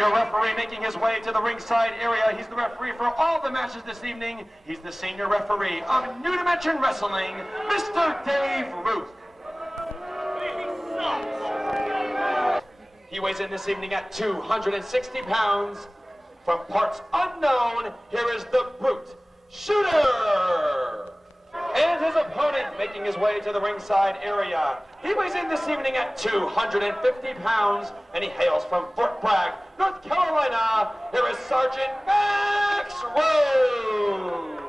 Your referee making his way to the ringside area. He's the referee for all the matches this evening. He's the senior referee of New Dimension Wrestling, Mr. Dave Rhodes. He weighs in this evening at 260 pounds. From parts unknown, here is the Brute Shooter. And his opponent making his way to the ringside area. He weighs in this evening at 250 pounds, and he hails from Fort Bragg, North Carolina. Here is Sergeant Max Rhodes.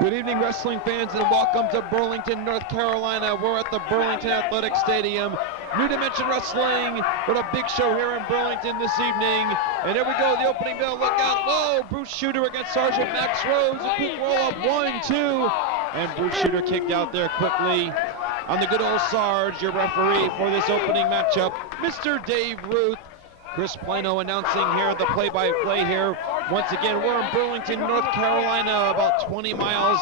Good evening, wrestling fans, and welcome to Burlington, North Carolina. We're at the Burlington Athletic Stadium. New Dimension Wrestling with a big show here in Burlington this evening. And there we go, the opening bell. Look out. Whoa, Brute Shooter against Sergeant Max Rhodes. A quick roll up, 1, 2. And Brute Shooter kicked out there quickly. On the good old Sarge, your referee for this opening matchup, Mr. Dave Rhodes. Chris Plano announcing here the play-by-play here. Once again, we're in Burlington, North Carolina, about 20 miles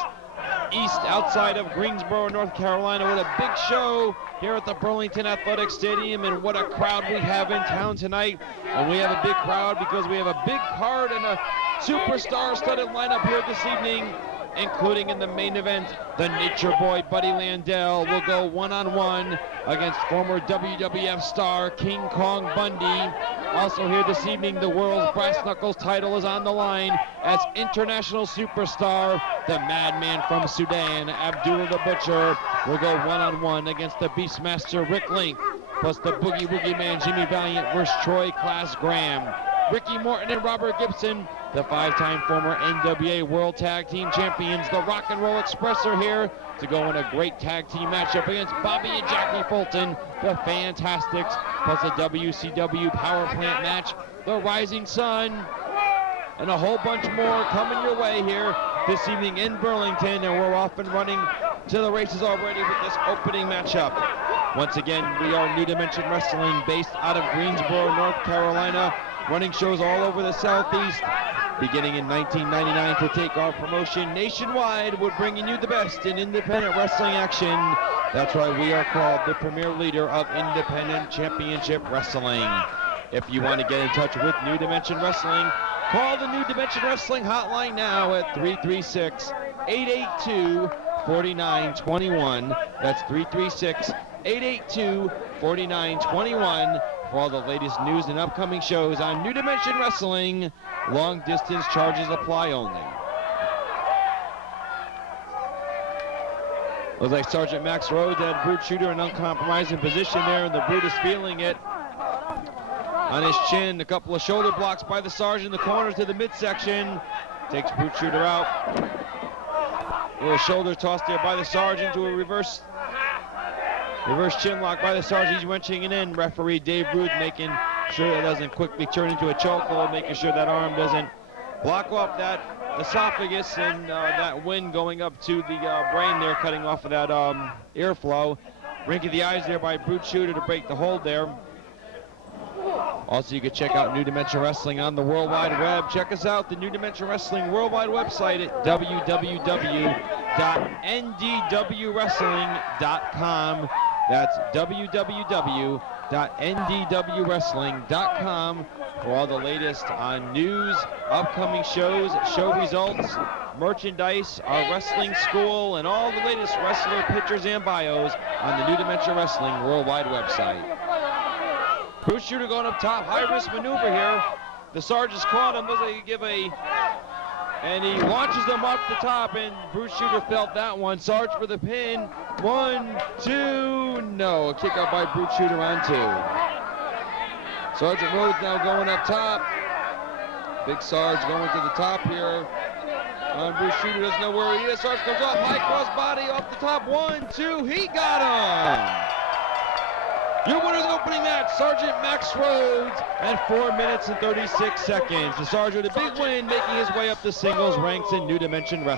east outside of Greensboro, North Carolina, with a big show here at the Burlington Athletic Stadium. And what a crowd we have in town tonight. And we have a big crowd because we have a big card and a superstar-studded lineup here this evening, including in the main event, the Nature Boy Buddy Landell will go one-on-one against former WWF star King Kong Bundy. Also here this evening, the world's brass knuckles title is on the line as international superstar, the madman from Sudan, Abdullah the Butcher, will go one-on-one against the Beastmaster Rick Link, plus the Boogie Woogie Man Jimmy Valiant versus Troy Class Graham. Ricky Morton and Robert Gibson, the 5-time former NWA World Tag Team Champions, the Rock and Roll Express, are here to go in a great tag team matchup against Bobby and Jackie Fulton, the Fantastics, plus a WCW Power Plant match, the Rising Sun, and a whole bunch more coming your way here this evening in Burlington. And we're off and running to the races already with this opening matchup. Once again, we are New Dimension Wrestling, based out of Greensboro, North Carolina, running shows all over the Southeast, beginning in 1999 to take our promotion nationwide. We're bringing you the best in independent wrestling action. That's right, we are called the premier leader of independent championship wrestling. If you want to get in touch with New Dimension Wrestling, call the New Dimension Wrestling hotline now at 336-882-4921. That's 336-882-4921. For all the latest news and upcoming shows on New Dimension Wrestling. Long distance charges apply only. Looks like Sergeant Max Rhodes had Brute Shooter in uncompromising position there, and the Brute is feeling it on his chin. A couple of shoulder blocks by the Sergeant in the corners to the midsection. Takes Brute Shooter out. A little shoulder toss there by the Sergeant to a reverse chin lock by the Sergeant. He's wrenching it in. Referee Dave Rhodes making sure that doesn't quickly turn into a chokehold, making sure that arm doesn't block off that esophagus and that wind going up to the brain there, cutting off of that airflow. Wrinkle the eyes there by Brute Shooter to break the hold there. Also, you can check out New Dimension Wrestling on the World Wide Web. Check us out, the New Dimension Wrestling worldwide website at www.ndwwrestling.com. That's www.ndwwrestling.com for all the latest on news, upcoming shows, show results, merchandise, our wrestling school, and all the latest wrestler pictures and bios on the New Dimension Wrestling worldwide website. Brute Shooter going up top, high-risk maneuver here. The Sergeant's caught him, and he launches him up the top, and Brute Shooter felt that one. Sarge for the pin. 1, 2, no. A kick out by Brute Shooter on 2. Sergeant Rhodes now going up top. Big Sarge going to the top here. Brute Shooter doesn't know where he is. Sarge comes off, high cross body off the top. 1, 2, he got him. Your winner of the opening match, Sergeant Max Rhodes, and 4 minutes and 36 seconds. The Sergeant with a big win, making his way up the singles ranks in New Dimension Wrestling.